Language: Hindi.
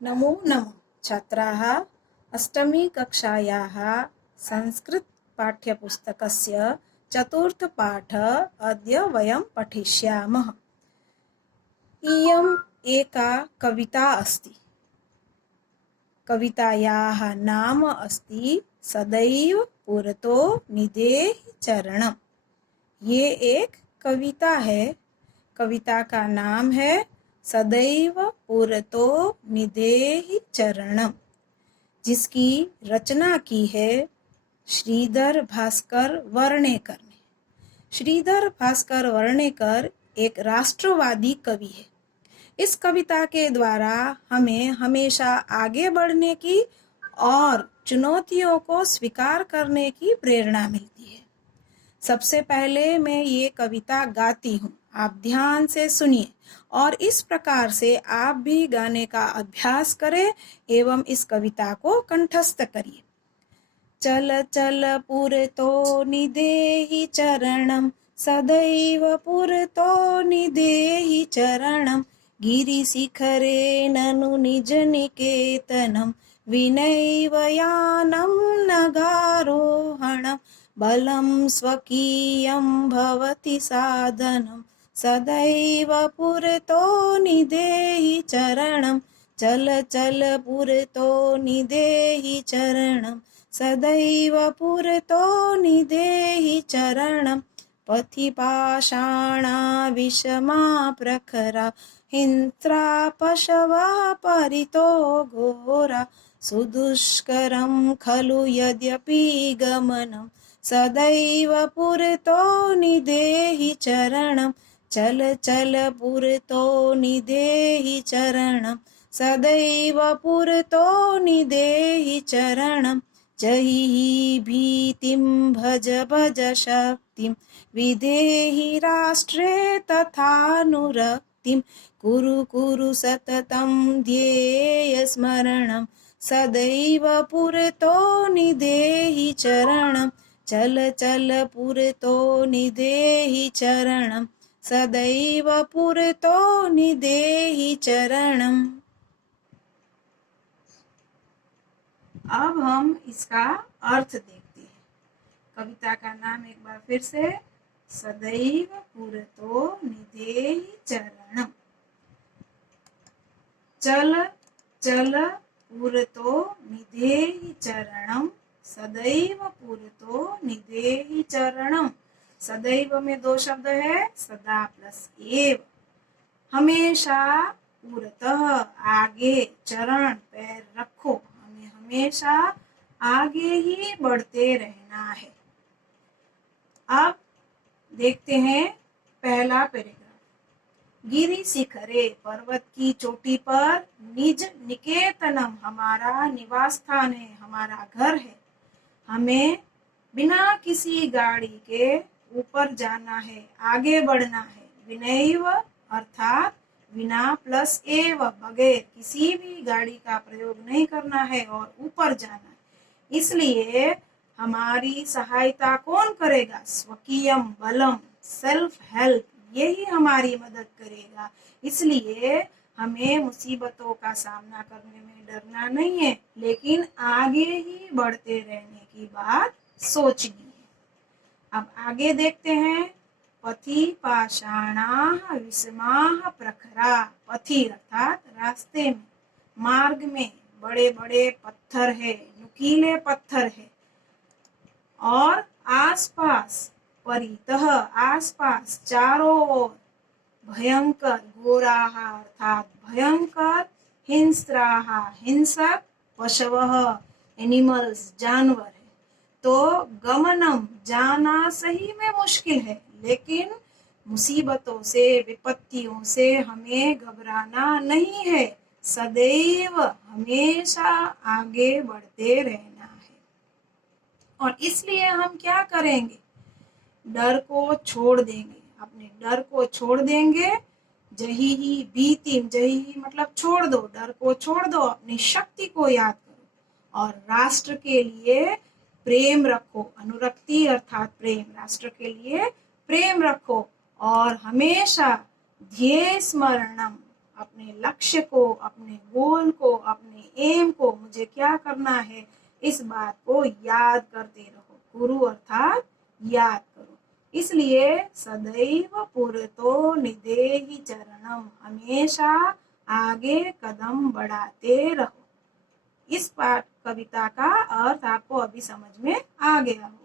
नमो नमः छात्राः। अष्टमीकक्षायाः संस्कृतपाठ्यपुस्तकस्य चतुर्थपाठः अद्य वयं पठिष्यामः। इयम् एका कविता अस्ति। कवितायाः नाम अस्ति सदैव पुरतो निधेहि चरणम्। ये एक कविता है। कविता का नाम है सदैव पुरतो निधेहि चरणम्, जिसकी रचना की है श्रीधर भास्कर वर्णेकर ने। श्रीधर भास्कर वर्णेकर एक राष्ट्रवादी कवि है। इस कविता के द्वारा हमें हमेशा आगे बढ़ने की और चुनौतियों को स्वीकार करने की प्रेरणा मिलती है। सबसे पहले मैं ये कविता गाती हूँ, आप ध्यान से सुनिए और इस प्रकार से आप भी गाने का अभ्यास करें एवं इस कविता को कंठस्थ करिए। चल चल पुरतो निधेहि चरणम, सदैव पुरतो निधेहि चरणम, गिरिशिखरे ननु निज निकेतनम, विनैव यानं नगारोहणम्, बलं स्वकीयं भवति साधनं, सदैव पुरतो निधेहि चरणं, चल चल पुरतो निधेहि चरणं, सदैव पुरतो निधेहि चरणं, पथि पाषाणा विषमा प्रखरा, हिंस्रा पशवः परितो घोरा, सुदुष्करं खलु यद्यपि गमनं, सदैव पुरतो निधेहि चरणं, चल चल पुरतो निधेहि चरणं, सदैव पुरतो निधेहि चरणं, जहि भीतिं भज भज शक्तिं, विधेहि राष्ट्रे तथानुरक्तिं, कुरु कुरु सततं ध्येय स्मरणं, सदैव पुरतो निधेहि चरणं, चल चल पुरतो निधेहि चरणं, सदैव पुरतो निधेहि चरणं। अब हम इसका अर्थ देखते हैं। कविता का नाम एक बार फिर से, सदैव पुरतो निधेहि चरणम। चल चल पुरतो निधेहि चरणम, सदैव पुरतो निधेहि चरणम। सदैव में दो शब्द है, सदा प्लस एव। हमेशा, पुरतः आगे, चरण पैर रखो, हमें हमेशा आगे ही बढ़ते रहना है। अब देखते हैं पहला पैराग्राफ। गिरि शिखरे, पर्वत की चोटी पर, निज निकेतनम, हमारा निवास स्थान है, हमारा घर है। हमें बिना किसी गाड़ी के ऊपर जाना है, आगे बढ़ना है। विनैव अर्थात बिना प्लस एव, बगैर किसी भी गाड़ी का प्रयोग नहीं करना है और ऊपर जाना है। इसलिए हमारी सहायता कौन करेगा? स्वकीयम बलम, सेल्फ हेल्प, यही हमारी मदद करेगा। इसलिए हमें मुसीबतों का सामना करने में डरना नहीं है, लेकिन आगे ही बढ़ते रहने की बात सोचनी है। अब आगे देखते हैं। पथि पाषाणाः विषमाः प्रखरा, पथि अर्थात रास्ते में, मार्ग में बड़े बड़े पत्थर है, नुकीले पत्थर है। और आसपास, परितः आसपास, चारों ओर, भयंकर, घोराः अर्थात भयंकर, हिंस्राः हिंसक, पशवः एनिमल्स जानवर है। तो गमनम, जाना सही में मुश्किल है, लेकिन मुसीबतों से, विपत्तियों से हमें घबराना नहीं है। सदैव, हमेशा आगे बढ़ते रहना है। और इसलिए हम क्या करेंगे? डर को छोड़ देंगे, अपने डर को छोड़ देंगे। जही ही भीतिम, जही ही मतलब छोड़ दो, डर को छोड़ दो, अपनी शक्ति को याद करो और राष्ट्र के लिए प्रेम रखो। अनुरक्ति अर्थात प्रेम, राष्ट्र के लिए प्रेम रखो और हमेशा ध्येय स्मरणम, अपने लक्ष्य को, अपने गोल को, अपने एम को, मुझे क्या करना है, इस बात को याद करते रहो। कुरु अर्थात याद करो। इसलिए सदैव पुरतो निदेहि चरणम, हमेशा आगे कदम बढ़ाते रहो। इस पाठ कविता का अर्थ आपको अभी समझ में आ गया हो।